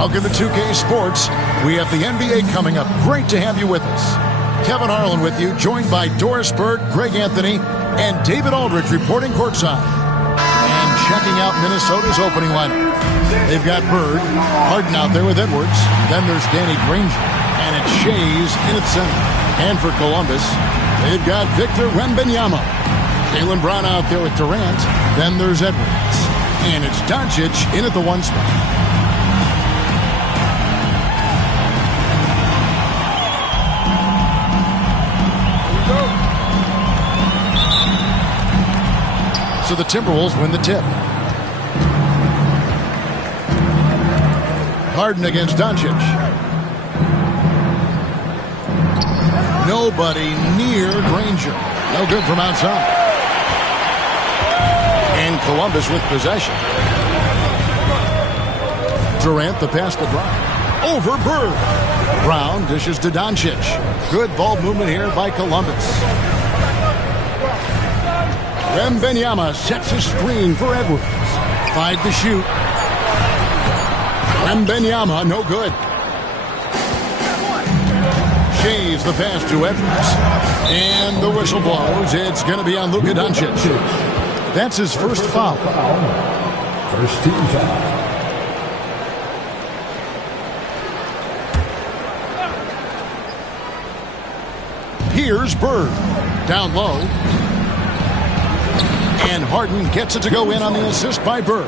Welcome to 2K Sports. We have the NBA coming up. Great to have you with us. Kevin Harlan with you, joined by Doris Bird, Greg Anthony, and David Aldridge reporting courtside. And checking out Minnesota's opening lineup. They've got Bird, Harden out there with Edwards. Then there's Danny Granger, and it's Shays in at center. And for Columbus, they've got Victor Wembanyama. Jaylen Brown out there with Durant. Then there's Edwards. And it's Doncic in at the 1 spot. So the Timberwolves win the tip. Harden against Doncic. Nobody near Granger. No good from outside. And Columbus with possession. Durant the pass to Brown. Over Bird. Brown dishes to Doncic. Good ball movement here by Columbus. Wembanyama sets a screen for Edwards. 5 to shoot. Wembanyama, no good. Shays the pass to Edwards. And the whistle blows. It's going to be on Luka Doncic. That's his first foul. First team foul. Here's Bird. Down low. And Harden gets it to go in on the assist by Bird.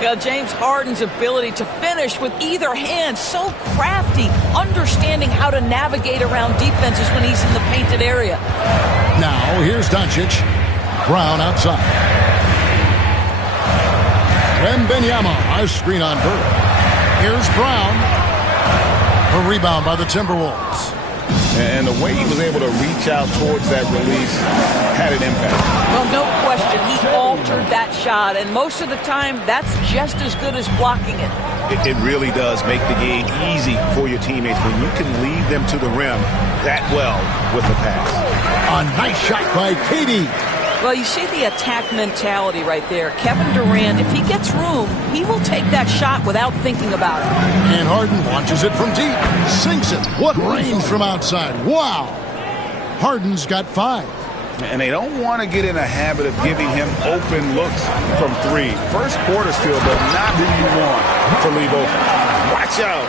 Yeah, James Harden's ability to finish with either hand, so crafty, understanding how to navigate around defenses when he's in the painted area. Now, here's Doncic. Brown outside. Wembanyama, a screen on Bird. Here's Brown. A rebound by the Timberwolves. And the way he was able to reach out towards that release had an impact. Well, no question. He altered that shot, and most of the time, that's just as good as blocking it. It really does make the game easy for your teammates when you can lead them to the rim that well with the pass. A nice shot by KD. Well, you see the attack mentality right there. Kevin Durant, if he gets room, he will take that shot without thinking about it. And Harden launches it from deep. Sinks it. What range from outside. Wow. Harden's got 5. And they don't want to get in a habit of giving him open looks from 3. First quarter still, but not who you want to leave open. Watch out.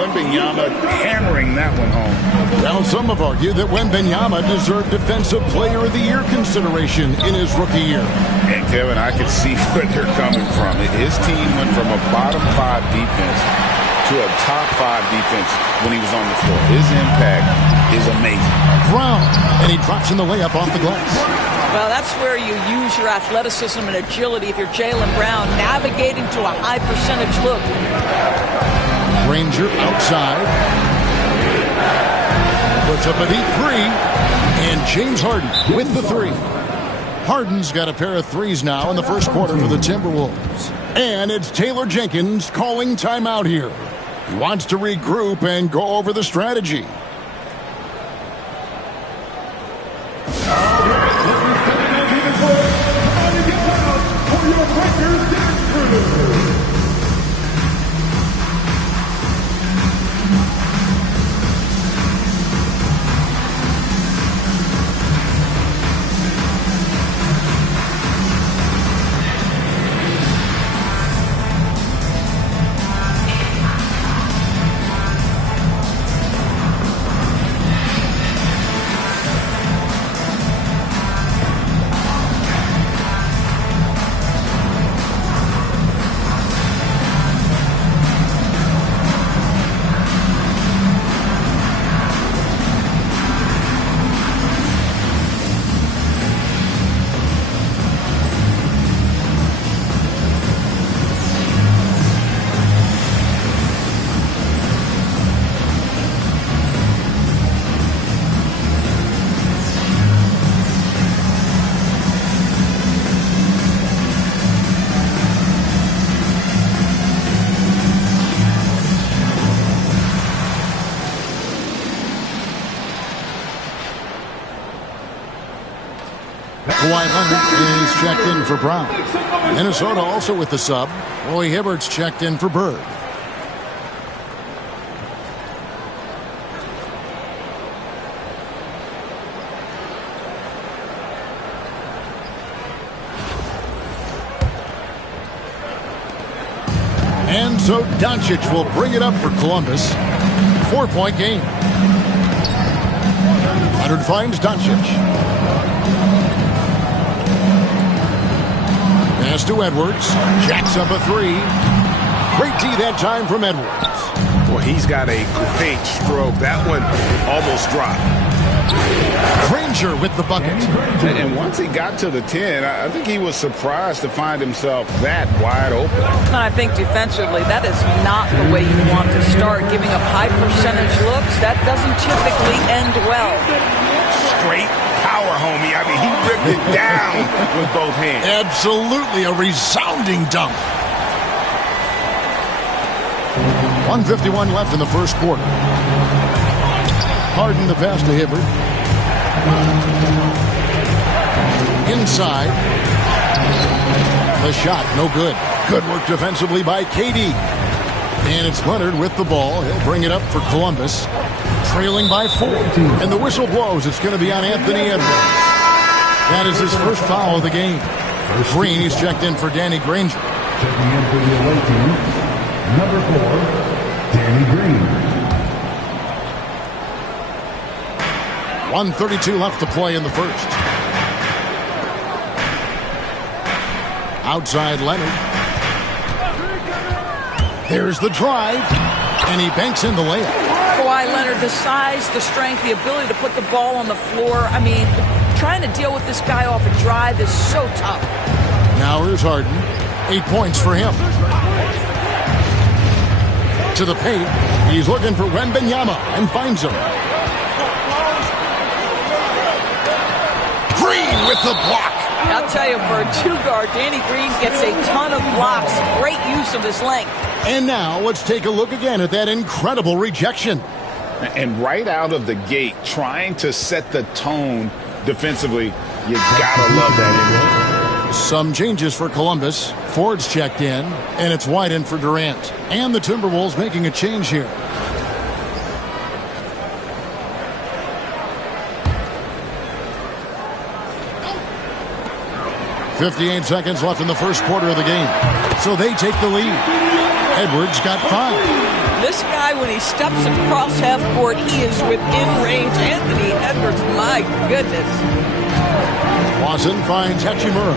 Wembanyama hammering that one home. Now, some have argued that Wembanyama deserved Defensive Player of the Year consideration in his rookie year. And, Kevin, I could see where they're coming from. His team went from a bottom 5 defense to a top 5 defense when he was on the floor. His impact is amazing. Brown, and he drops in the layup off the glass. Well, that's where you use your athleticism and agility if you're Jaylen Brown, navigating to a high percentage look. Granger outside. Puts up a deep 3. And James Harden with the 3. Harden's got a pair of 3s now in the first quarter for the Timberwolves. And it's Taylor Jenkins calling timeout here. He wants to regroup and go over the strategy. Kawhi Leonard is checked in for Brown. Minnesota also with the sub. Roy Hibbert's checked in for Bird. And so Doncic will bring it up for Columbus. 4-point game. Leonard finds Doncic. Pass to Edwards. Jacks up a three. Great D that time from Edwards. Well, he's got a great stroke. That one almost dropped. Granger with the bucket. And once he got to the 10, I think he was surprised to find himself that wide open. I think defensively, that is not the way you want to start. Giving up high percentage looks, that doesn't typically end well. Straight power, homie. I mean, he ripped it down with both hands. Absolutely a resounding dunk. 1:51 left in the first quarter. Harden the pass to Hibbert. Inside. The shot, no good. Good work defensively by KD. And it's Leonard with the ball. He'll bring it up for Columbus. Trailing by 4. And the whistle blows. It's going to be on Anthony Edwards. That is his first foul of the game. Green, he's checked in for Danny Granger. Checking in for the away team, number 4, Danny Green. 1:32 left to play in the first. Outside Leonard. There's the drive. And he banks in the layup. Kawhi Leonard, the size, the strength, the ability to put the ball on the floor. I mean, trying to deal with this guy off a drive is so tough. Now here's Harden. 8 points for him. To the paint. He's looking for Wembanyama and finds him. Green with the block. I'll tell you, for a two-guard, Danny Green gets a ton of blocks. Great use of his length. And now let's take a look again at that incredible rejection. And right out of the gate, trying to set the tone defensively, you gotta love that. Some changes for Columbus. Ford's checked in, and it's White for Durant. And the Timberwolves making a change here. .58 seconds left in the first quarter of the game. So they take the lead. Edwards got 5. This guy, when he steps across half court, he is within range. Anthony Edwards, my goodness. Lawson finds Hachimura.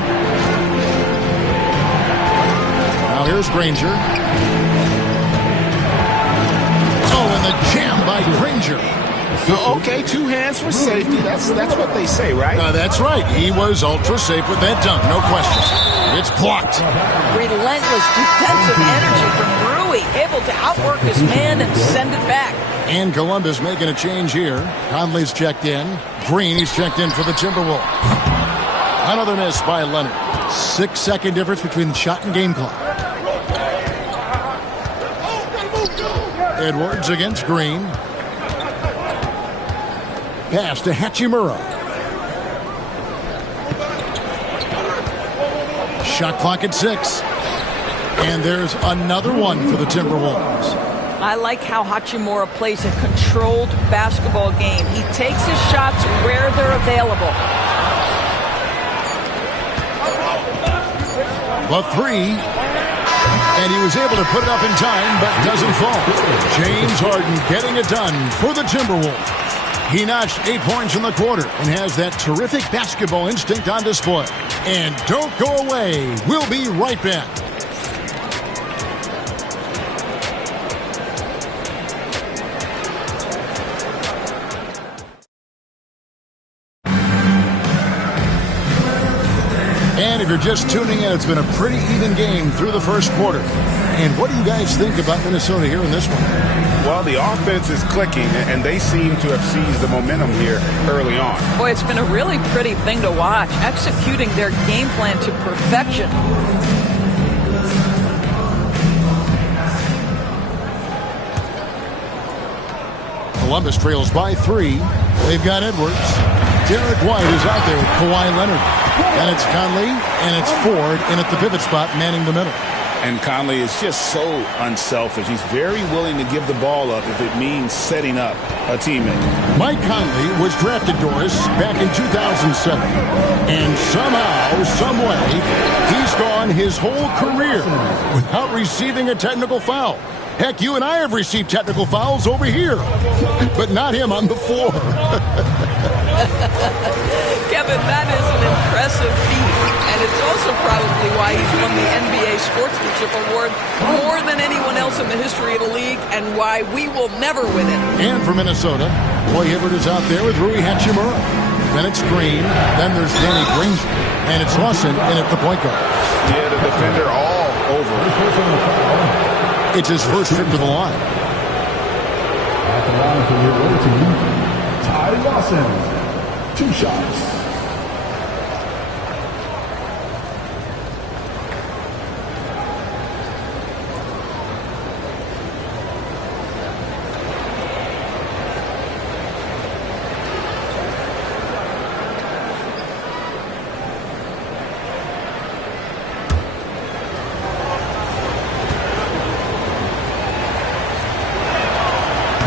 Now here's Granger. Oh, and the jam by Granger. Okay, 2 hands for safety. That's what they say, right? That's right. He was ultra safe with that dunk, no question. It's blocked. Relentless defensive energy from Rui, able to outwork his man and send it back. And Columbus making a change here. Conley's checked in. Green, he's checked in for the Timberwolves. Another miss by Leonard. 6-second difference between the shot and game clock. Edwards against Green. Pass to Hachimura. Shot clock at 6. And there's another one for the Timberwolves. I like how Hachimura plays a controlled basketball game. He takes his shots where they're available. The 3. And he was able to put it up in time, but doesn't fall. James Harden getting it done for the Timberwolves. He notched 8 points in the quarter and has that terrific basketball instinct on display. And don't go away. We'll be right back. And if you're just tuning in, it's been a pretty even game through the first quarter. And what do you guys think about Minnesota here in this one? Well, the offense is clicking, and they seem to have seized the momentum here early on. Boy, it's been a really pretty thing to watch, executing their game plan to perfection. Columbus trails by 3. They've got Edwards. Derek White is out there with Kawhi Leonard. And it's Conley, and it's Ford in at the pivot spot, manning the middle. And Conley is just so unselfish. He's very willing to give the ball up if it means setting up a teammate. Mike Conley was drafted, Doris, back in 2007. And somehow, some way, he's gone gone his whole career without receiving a technical foul. Heck, you and I have received technical fouls over here, but not him on the floor. Kevin, that is an impressive feat, and it's also probably why he's won the NBA Sportsmanship Award more than anyone else in the history of the league, and why we will never win it. And for Minnesota, Roy Hibbert is out there with Rui Hachimura. Then it's Green, then there's Danny Granger, and it's Lawson in at the point guard. Yeah, the defender all over. It's his first trip to the line. At the line for your other team, Ty Lawson. 2 shots.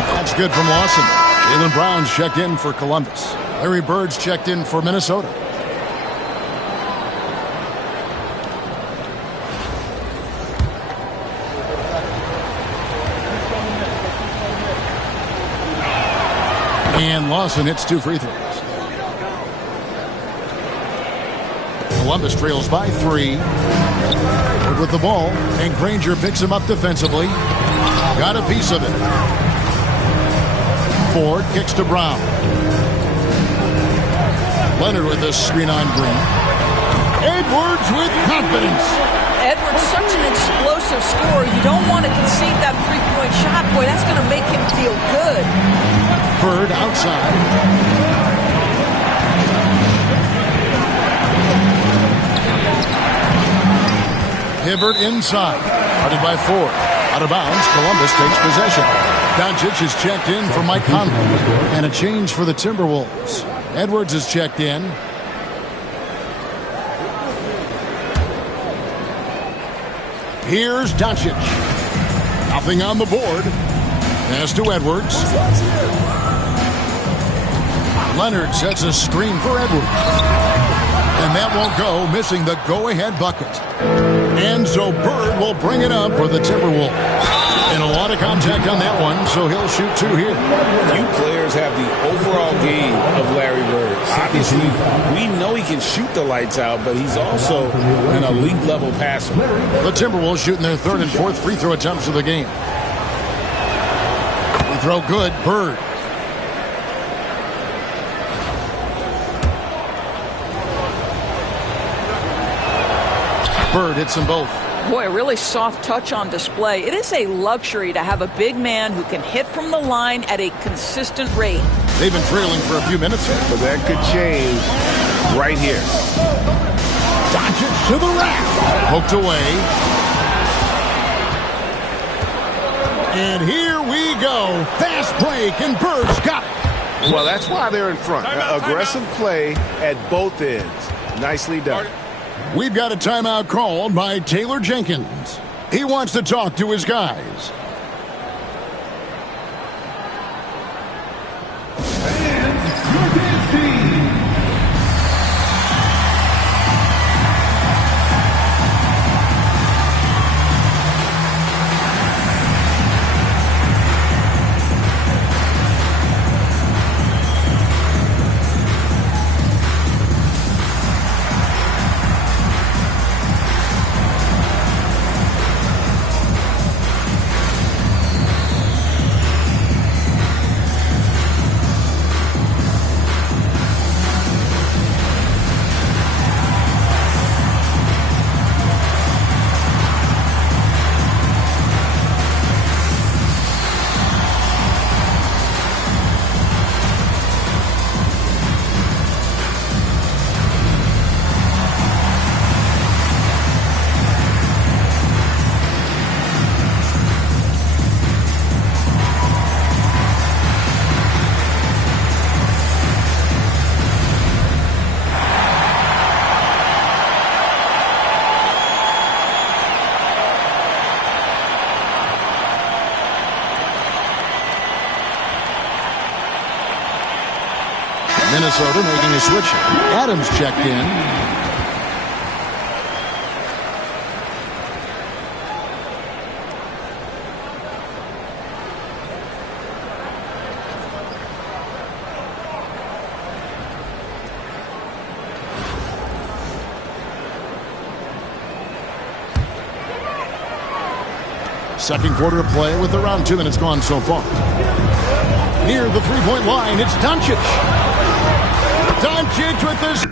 That's good from Lawson. Jaylen Brown's checked in for Columbus. Larry Bird's checked in for Minnesota. And Lawson hits 2 free throws. Columbus trails by 3. Bird with the ball, and Granger picks him up defensively. Got a piece of it. Ford kicks to Brown. Leonard with the screen on Green. Edwards with confidence. Edwards, such an explosive scorer. You don't want to concede that three-point shot. Boy, that's going to make him feel good. Bird outside. Hibbert inside. Guarded by Ford. Out of bounds, Columbus takes possession. Doncic is checked in for Mike Conley. And a change for the Timberwolves. Edwards is checked in. Here's Doncic. Nothing on the board. Pass to Edwards. Leonard sets a screen for Edwards. And that won't go, missing the go-ahead bucket. And so Bird will bring it up for the Timberwolves. And a lot of contact on that one, so he'll shoot 2 here. Few players have the overall game of Larry Bird. Obviously, we know he can shoot the lights out, but he's also an elite-level passer. The Timberwolves shooting their 3rd and 4th free throw attempts of the game. Free throw good, Bird. Bird hits them both. Boy, a really soft touch on display. It is a luxury to have a big man who can hit from the line at a consistent rate. They've been trailing for a few minutes here. But that could change right here. Doncic to the rack. Poked away. And here we go. Fast break, and Bird's got it. Well, that's why they're in front. Aggressive play at both ends. Nicely done. We've got a timeout called by Taylor Jenkins. He wants to talk to his guys. Minnesota making a switch. Adams checked in. Second quarter of play with around 2 minutes gone so far. Near the three-point line, it's Doncic. Doncic with this.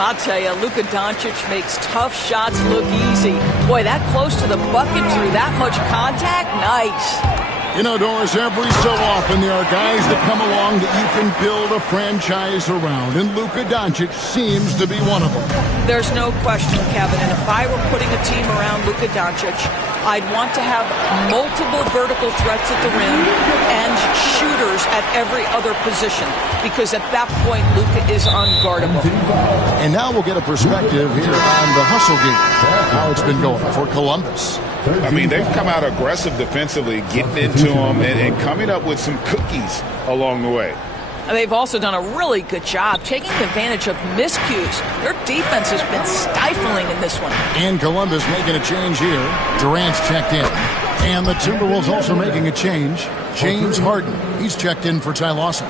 I'll tell you, Luka Doncic makes tough shots look easy. Boy, that close to the bucket through that much contact, nice. You know, Doris, every so often there are guys that come along that you can build a franchise around, and Luka Doncic seems to be one of them. There's no question, Kevin, and if I were putting a team around Luka Doncic, I'd want to have multiple vertical threats at the rim and shooters at every other position, because at that point, Luka is unguardable. And now we'll get a perspective here on the hustle game, how it's been going for Columbus. I mean, they've come out aggressive defensively, getting into them and coming up with some cookies along the way. They've also done a really good job taking advantage of miscues. Their defense has been stifling in this one. And Columbus making a change here. Durant's checked in. And the Timberwolves also making a change. James Harden, he's checked in for Ty Lawson.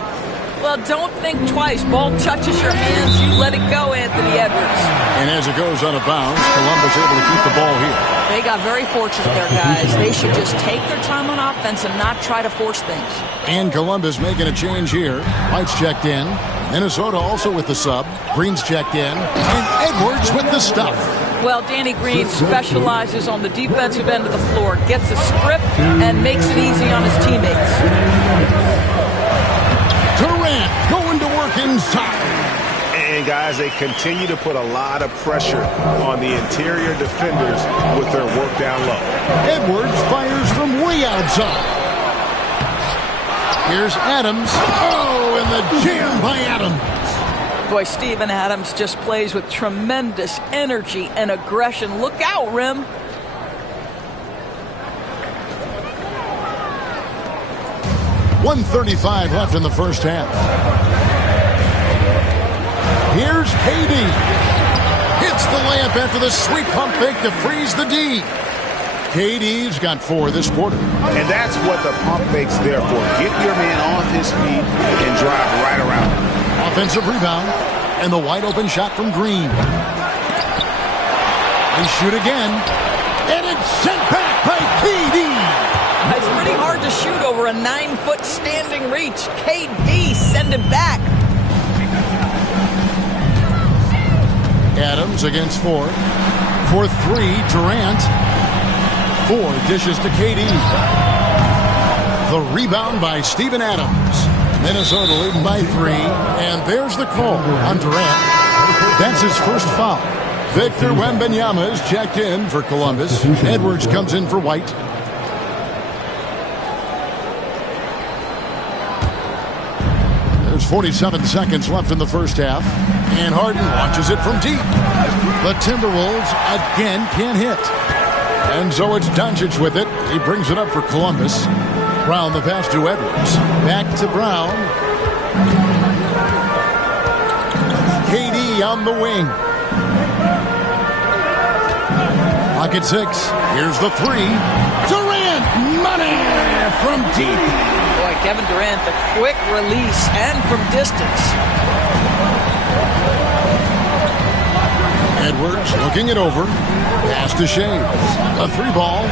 Well, don't think twice. Ball touches your hands, you let it go, Anthony Edwards. And as it goes out of bounds, Columbus able to keep the ball here. They got very fortunate there, guys. They should just take their time on offense and not try to force things. And Columbus making a change here. White's checked in. Minnesota also with the sub. Green's checked in. And Edwards with the stuff. Well, Danny Green specializes on the defensive end of the floor, gets a script, and makes it easy on his teammates. Durant going to work inside. And, guys, they continue to put a lot of pressure on the interior defenders with their work down low. Edwards fires from way outside. Here's Adams. Oh, and the jam by Adams. Boy, Steven Adams just plays with tremendous energy and aggression. Look out, Rim. .135 left in the first half. Here's KD. Hits the layup after the sweet pump fake to freeze the D. KD's got 4 this quarter. And that's what the pump fake's there for. Get your man off his feet and drive right around him. Offensive rebound. And the wide open shot from Green. They shoot again. And it's sent back by KD. It's pretty hard to shoot over a 9-foot standing reach. KD send him back. Adams against 4. For 3, Durant. 4 dishes to KD. The rebound by Steven Adams. Minnesota leading by 3. And there's the call on Durant. That's his first foul. Victor Wembanyama is checked in for Columbus. Edwards comes in for White. There's 47 seconds left in the first half. And Harden launches it from deep. The Timberwolves again can't hit. And so it's Doncic with it. He brings it up for Columbus. Brown the pass to Edwards. Back to Brown. KD on the wing. Pocket 6. Here's the 3. Durant, money from deep. Boy, Kevin Durant, the quick release and from distance. Edwards looking it over. Pass to Shea. A 3-ball.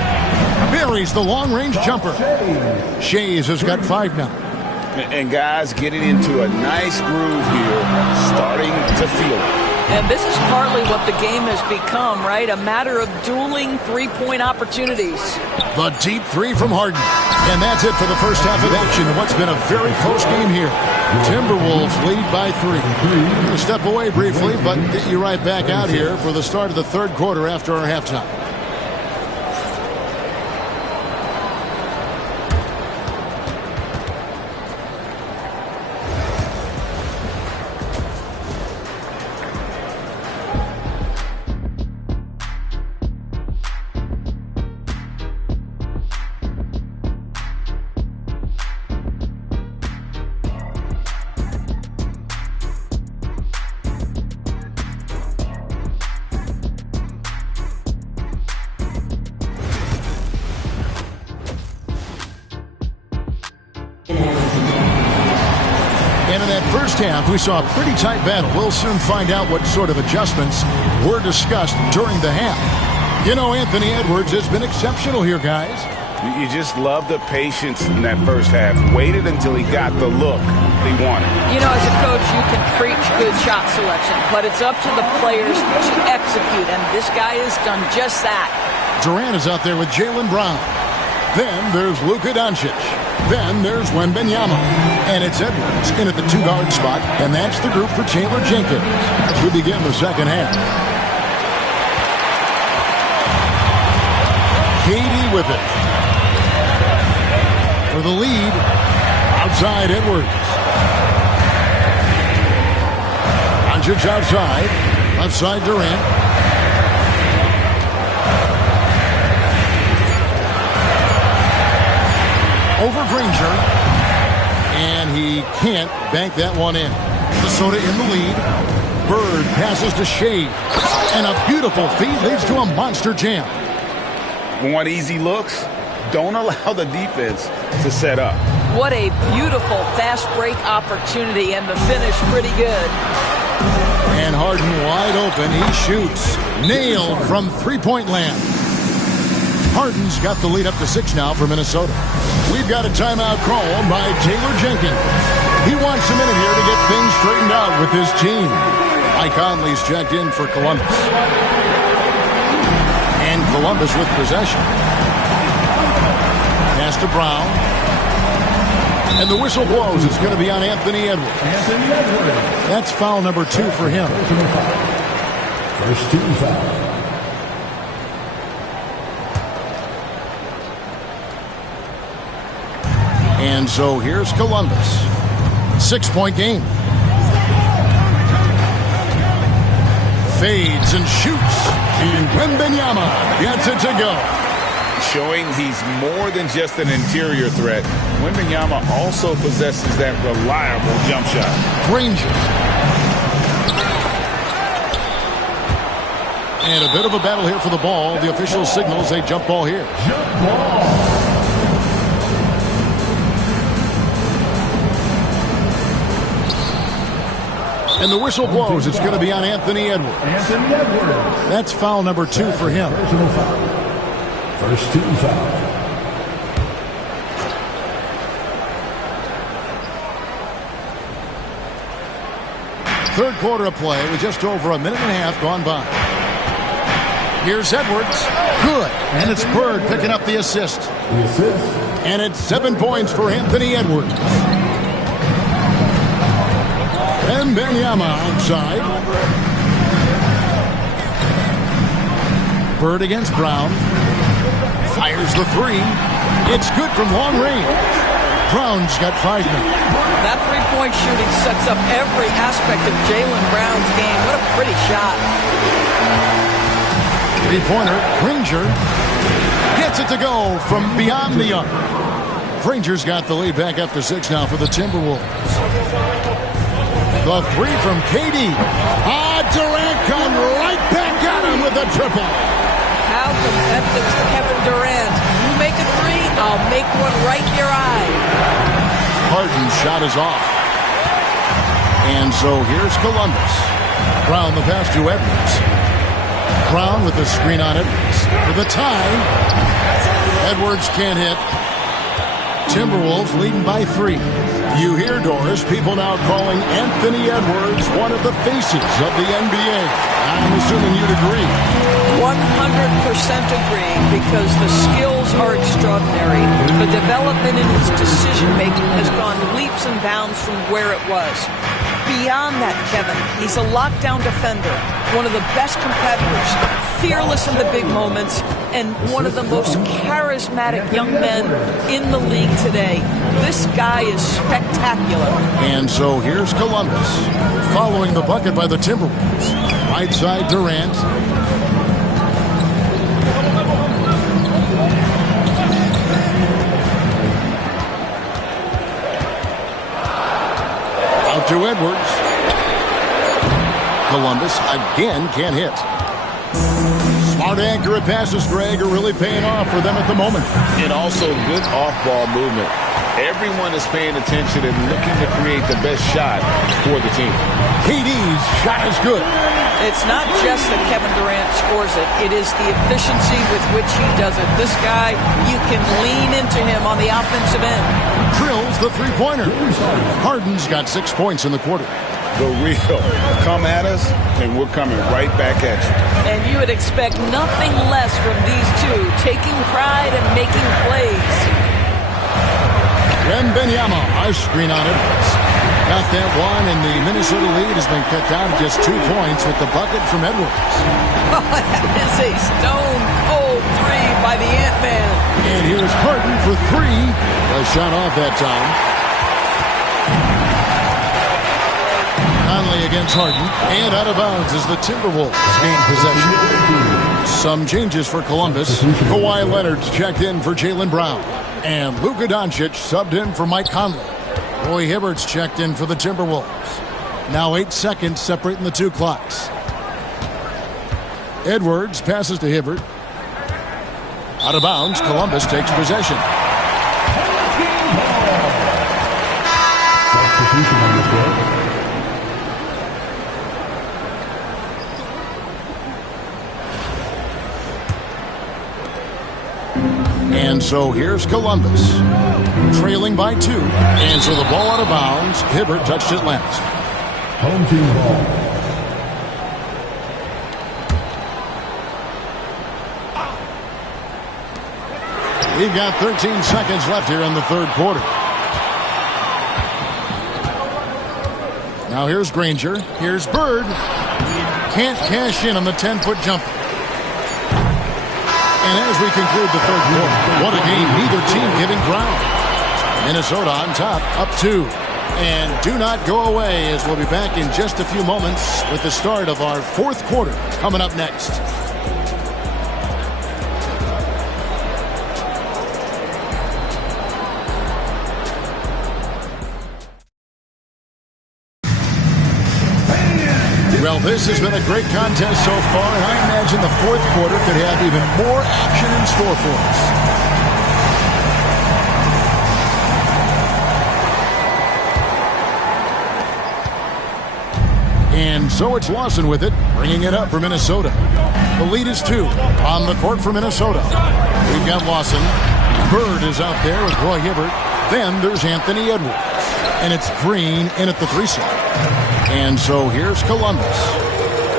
Buries the long-range jumper. Shays has got 5 now. And guys getting into a nice groove here, starting to feel it. And this is partly what the game has become, right? A matter of dueling three-point opportunities. The deep 3 from Harden. And that's it for the first half of action. What's been a very close game here. Timberwolves lead by 3. I'm going to step away briefly, but get you right back out here for the start of the third quarter after our halftime. And in that first half, we saw a pretty tight battle. We'll soon find out what sort of adjustments were discussed during the half. You know, Anthony Edwards has been exceptional here, guys. You just love the patience in that first half. Waited until he got the look he wanted. You know, as a coach, you can preach good shot selection, but it's up to the players to execute, and this guy has done just that. Durant is out there with Jaylen Brown. Then there's Luka Doncic. Then there's Wembanyama. And it's Edwards in at the two-guard spot, and that's the group for Taylor Jenkins as we begin the second half. KD with it. For the lead, outside Edwards. Doncic outside. Left side Durant. Over Granger. And he can't bank that one in. Minnesota in the lead. Bird passes to Shea. And a beautiful feed leads to a monster jam. Want easy looks? Don't allow the defense to set up. What a beautiful fast break opportunity, and the finish pretty good. And Harden wide open. He shoots. Nailed from three-point land. Harden's got the lead up to 6 now for Minnesota. We've got a timeout called by Taylor Jenkins. He wants a minute here to get things straightened out with his team. Mike Conley's checked in for Columbus. And Columbus with possession. Pass to Brown. And the whistle blows. It's going to be on Anthony Edwards. Anthony Edwards. That's foul number 2 for him. First team foul. And so here's Columbus. 6-point game. Fades and shoots. And Wembanyama gets it to go. Showing he's more than just an interior threat. Wembanyama also possesses that reliable jump shot. Granger. And a bit of a battle here for the ball. The official signals a jump ball here. Jump ball. And the whistle blows. It's going to be on Anthony Edwards. Anthony Edwards. That's foul number 2 for him. Personal foul. First team foul. Third quarter of play with just over a minute and a half gone by. Here's Edwards. Good. And it's Bird picking up the assist. The assist. And it's 7 points for Anthony Edwards. Wembanyama outside. Bird against Brown. Fires the 3. It's good from long range. Brown's got 5 now. That three-point shooting sets up every aspect of Jaylen Brown's game. What a pretty shot. Three-pointer. Granger gets it to go from beyond the arc. Granger's got the lead back up to 6 now for the Timberwolves. The 3 from KD. Durant come right back at him with a triple. How competitive is Kevin Durant? You make a 3, I'll make one right in your eye. Harden's shot is off. And so here's Columbus. Brown the pass to Edwards. Brown with the screen on Edwards. For the tie. Edwards can't hit. Timberwolves leading by 3. You hear, Doris, people now calling Anthony Edwards one of the faces of the NBA. I'm assuming you'd agree. 100% agree, because the skills are extraordinary. The development in his decision-making has gone leaps and bounds from where it was. Beyond that, Kevin, he's a lockdown defender, one of the best competitors, fearless in the big moments, and one of the most charismatic young men in the league today. This guy is spectacular. And so here's Columbus, following the bucket by the Timberwolves. Right side Durant. Out to Edwards. Columbus again can't hit. Smart, accurate passes, Greg, are really paying off for them at the moment. And also good off-ball movement. Everyone is paying attention and looking to create the best shot for the team. KD's shot is good. It's not just that Kevin Durant scores it. It is the efficiency with which he does it. This guy, you can lean into him on the offensive end. Drills the three-pointer. Harden's got 6 points in the quarter. The real. Come at us, and we're coming right back at you. And you would expect nothing less from these two, taking pride and making plays. Wembanyama, a screen on Edwards. Got that one, and the Minnesota lead has been cut down to just 2 points with the bucket from Edwards. Oh, that is a stone-cold three by the Ant-Man. And here's Harden for 3. A shot off that time. Conley against Harden, and out of bounds as the Timberwolves gain possession. Some changes for Columbus. Kawhi Leonard's checked in for Jaylen Brown, and Luka Doncic subbed in for Mike Conley. Roy Hibbert's checked in for the Timberwolves. Now 8 seconds separating the two clocks. Edwards passes to Hibbert. Out of bounds, Columbus takes possession. And so here's Columbus, trailing by 2. And so the ball out of bounds. Hibbert touched it last. Home team ball. We've got 13 seconds left here in the third quarter. Now here's Granger. Here's Bird. Can't cash in on the 10-foot jumper. And as we conclude the third quarter, what a game, neither team giving ground. Minnesota on top, up 2. And do not go away, as we'll be back in just a few moments with the start of our fourth quarter coming up next. Well, this has been a great contest so far, and I imagine the fourth quarter could have even more action in store for us. And so it's Lawson with it, bringing it up for Minnesota. The lead is 2 on the court for Minnesota. We've got Lawson. Bird is out there with Roy Hibbert. Then there's Anthony Edwards. And it's Green in at the 3-slot. And so here's Columbus.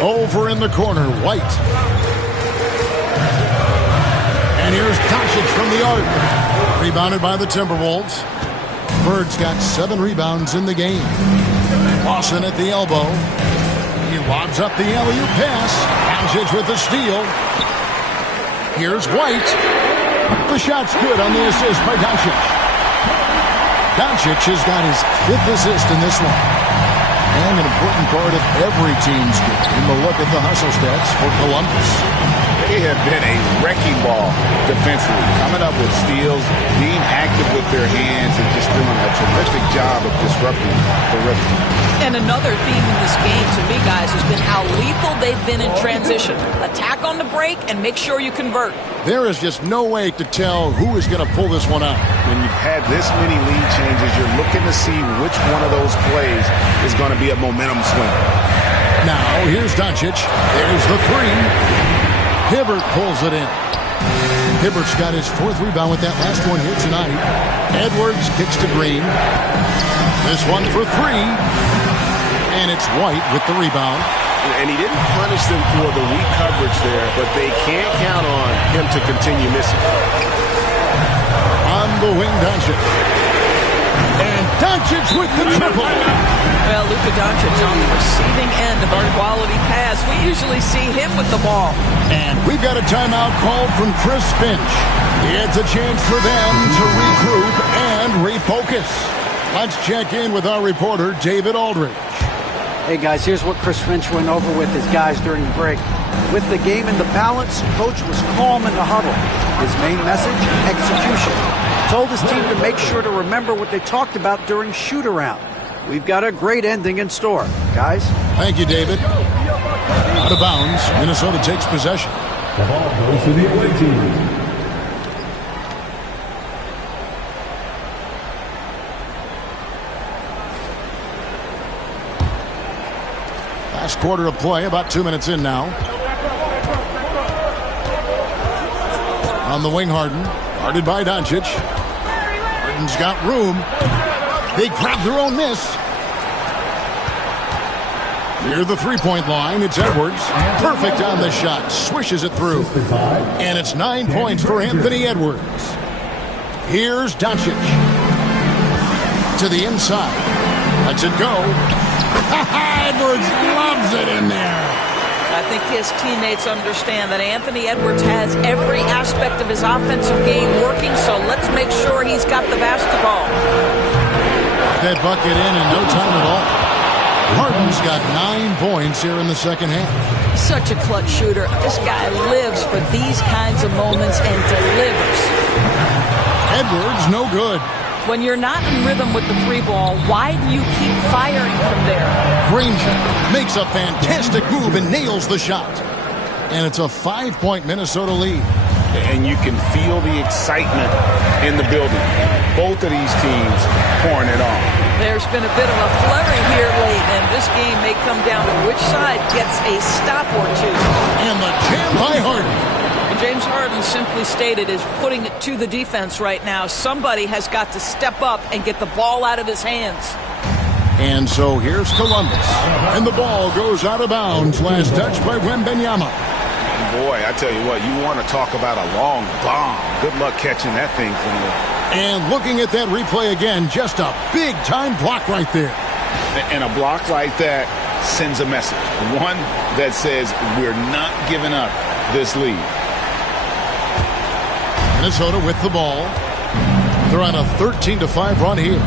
Over in the corner, White. And here's Doncic from the arc. Rebounded by the Timberwolves. Bird's got 7 rebounds in the game. Lawson at the elbow. He lobs up the alley-oop pass. Doncic with the steal. Here's White. The shot's good on the assist by Doncic. Doncic has got his 5th assist in this one. And an important part of every team's game. A look at the hustle stats for Columbus. They have been a wrecking ball defensively, coming up with steals, being active with their hands, and just doing a terrific job of disrupting the rhythm. And another theme in this game, to me, guys, has been how lethal they've been in transition. Attack on the break and make sure you convert. There is just no way to tell who is going to pull this one out. When you've had this many lead changes, you're looking to see which one of those plays is going to be a momentum swing. Now, here's Doncic. There's the 3. Hibbert pulls it in. Hibbert's got his 4th rebound with that last one here tonight. Edwards kicks to Green. This one for 3. And it's White with the rebound. And he didn't punish them for the weak coverage there, but they can't count on him to continue missing. On the wing, Doncic. And Doncic with the triple. Well, Luka Doncic on the receiving end of our quality pass. We usually see him with the ball. And we've got a timeout called from Chris Finch. It's a chance for them to regroup and refocus. Let's check in with our reporter, David Aldridge. Hey guys, here's what Chris Finch went over with his guys during the break. With the game in the balance, coach was calm in the huddle. His main message, execution. Told his team to make sure to remember what they talked about during shoot-around. We've got a great ending in store, guys. Thank you, David. Out of bounds, Minnesota takes possession. The ball goes to the away team. last quarter of play, about 2 minutes in now. On the wing, Harden. Guarded by Doncic. Harden's got room. They grab their own miss. Near the three-point line, it's Edwards. Perfect on the shot. Swishes it through. And it's 9 points for Anthony Edwards. Here's Doncic. To the inside. Lets it go. Edwards loves it in there. I think his teammates understand that Anthony Edwards has every aspect of his offensive game working, so let's make sure he's got the basketball. That bucket in no time at all. Harden's got 9 points here in the second half. Such a clutch shooter. This guy lives for these kinds of moments and delivers. Edwards, no good. When you're not in rhythm with the three ball, why do you keep firing from there? Granger makes a fantastic move and nails the shot. And it's a 5-point Minnesota lead. And you can feel the excitement in the building. Both of these teams pouring it on. There's been a bit of a flurry here late, and this game may come down to which side gets a stop or two. And the jam by Harden. James Harden, simply stated, is putting it to the defense right now. Somebody has got to step up and get the ball out of his hands. And so here's Columbus. And the ball goes out of bounds. Last touch by Wembanyama. Boy, I tell you what, you want to talk about a long bomb. Good luck catching that thing cleanly. And looking at that replay again, just a big-time block right there. And a block like that sends a message. One that says we're not giving up this lead. Minnesota with the ball. They're on a 13-5 run here.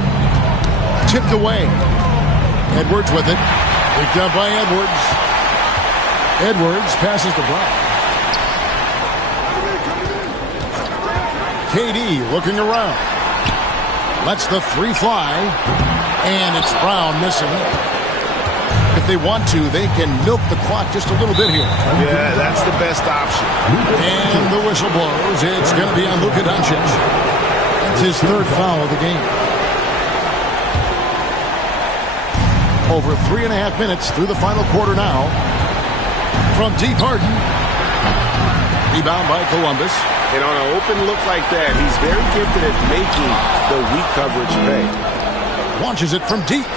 Tipped away. Edwards with it. Picked up by Edwards. Edwards passes to Brown. KD looking around. Lets the three fly. And it's Brown missing. If they want to, they can milk the clock just a little bit here. Yeah, that's the best option. And the whistle blows. It's going to be on Luka Doncic. That's his third foul of the game. Over 3.5 minutes through the final quarter now. From deep, Harden. Rebound by Columbus. And on an open look like that, he's very gifted at making the weak coverage pay. Launches it from deep.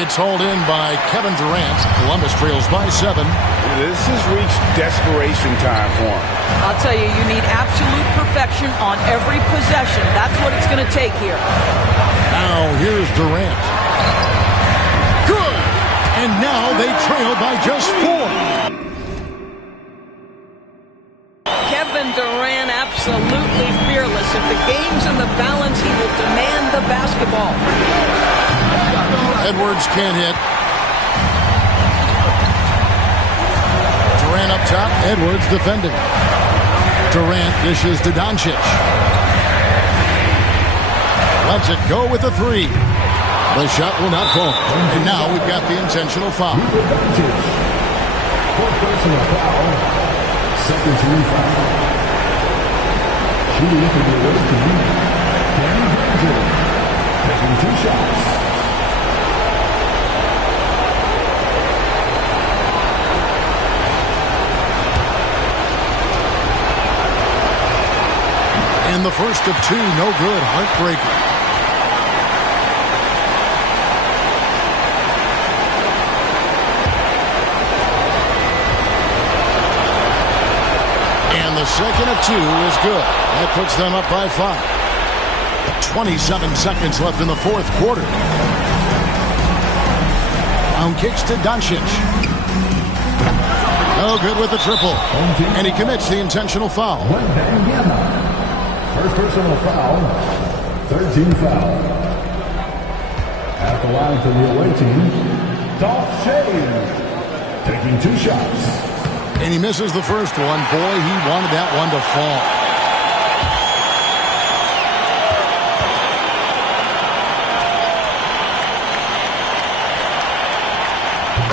It's hauled in by Kevin Durant. Columbus trails by 7. This has reached desperation time for him. I'll tell you, you need absolute perfection on every possession. That's what it's going to take here. Now here's Durant. Good! And now they trail by just 4. Kevin Durant absolutely fearless. If the game's in the balance, he will demand the basketball. Edwards can't hit. Durant up top. Edwards defending. Durant dishes to Doncic. Lets it go with a 3. The shot will not fall. And now we've got the intentional foul. Personal foul. Second team foul. Shooting for the away team. Danny Granger taking 2 shots. And the first of 2, no good. Heartbreaker. And the second of 2 is good. That puts them up by 5. 27 seconds left in the fourth quarter. Brown kicks to Doncic. No good with the triple. And he commits the intentional foul. First personal foul, 13 foul. At the line for the away team, Dolph Shades taking 2 shots. And he misses the first one. Boy, he wanted that one to fall.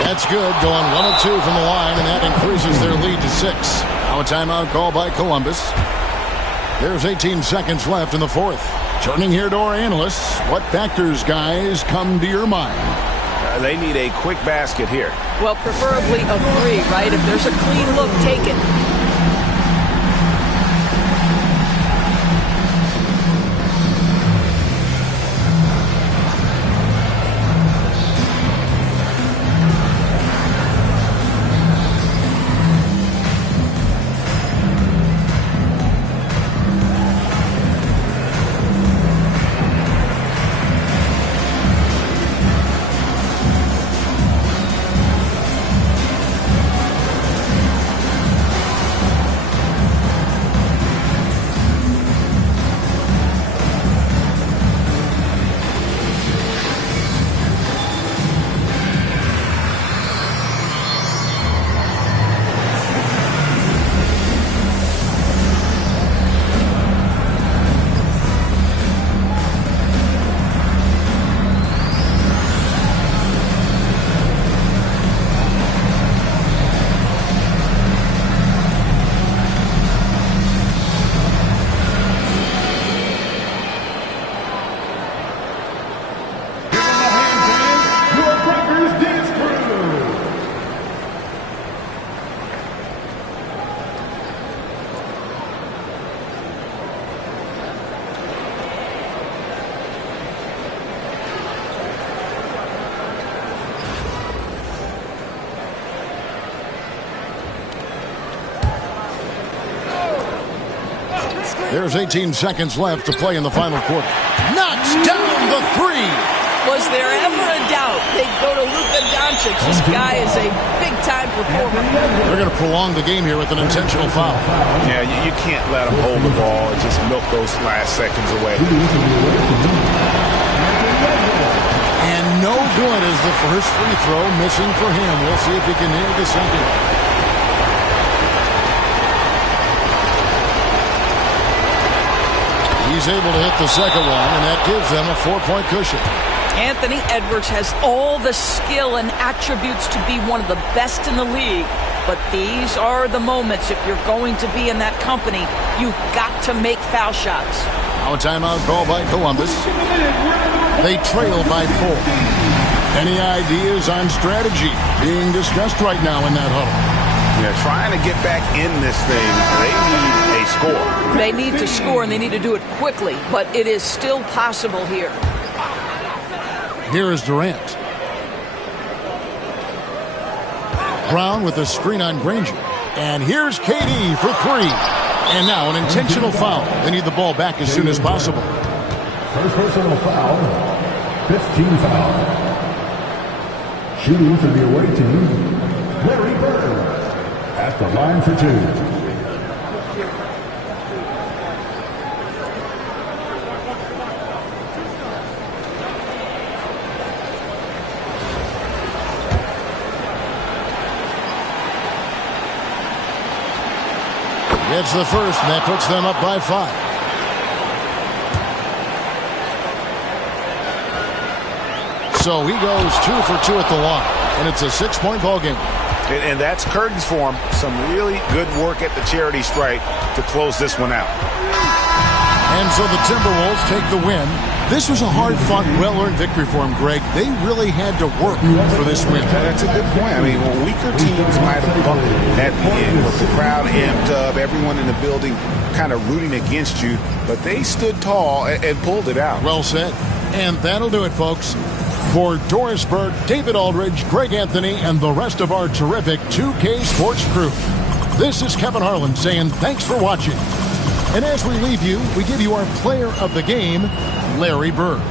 That's good, going 1 of 2 from the line, and that increases their lead to 6. Now a timeout call by Columbus. There's 18 seconds left in the fourth. Turning here to our analysts, what factors, guys, come to your mind? They need a quick basket here. Well, preferably a 3, right? If there's a clean look, take it. There's 18 seconds left to play in the final quarter. Knocks down the 3. Was there ever a doubt they'd go to Luka Doncic? This guy is a big-time performer. They're going to prolong the game here with an intentional foul. Yeah, you can't let him hold the ball and just milk those last seconds away. And no good is the first free throw missing for him. We'll see if he can nail the second. He's able to hit the second one, and that gives them a 4-point cushion. Anthony Edwards has all the skill and attributes to be one of the best in the league. But these are the moments, if you're going to be in that company, you've got to make foul shots. Now a timeout call by Columbus. They trail by 4. Any ideas on strategy being discussed right now in that huddle? Yeah, trying to get back in this thing, they need a score. They need to score, and they need to do it quickly, but it is still possible here. Here is Durant. Brown with a screen on Granger. And here's KD for 3. And now an intentional foul. They need the ball back as soon as possible. First personal foul, 15 foul. Shooting for the away team, Larry Bird. At the line for 2. Gets the first, and that puts them up by 5. So he goes 2 for 2 at the line, and it's a 6-point ball game. And that's curtains for him. Some really good work at the charity stripe to close this one out. And so the Timberwolves take the win. This was a hard-fought, well-earned victory for them, Greg. They really had to work for this win. That's a good point. I mean, weaker teams might have buckled at the end with the crowd amped up, everyone in the building kind of rooting against you. But they stood tall and pulled it out. Well said. And that'll do it, folks. For Doris Burke, David Aldridge, Greg Anthony, and the rest of our terrific 2K Sports crew, this is Kevin Harlan saying thanks for watching. And as we leave you, we give you our player of the game, Larry Bird.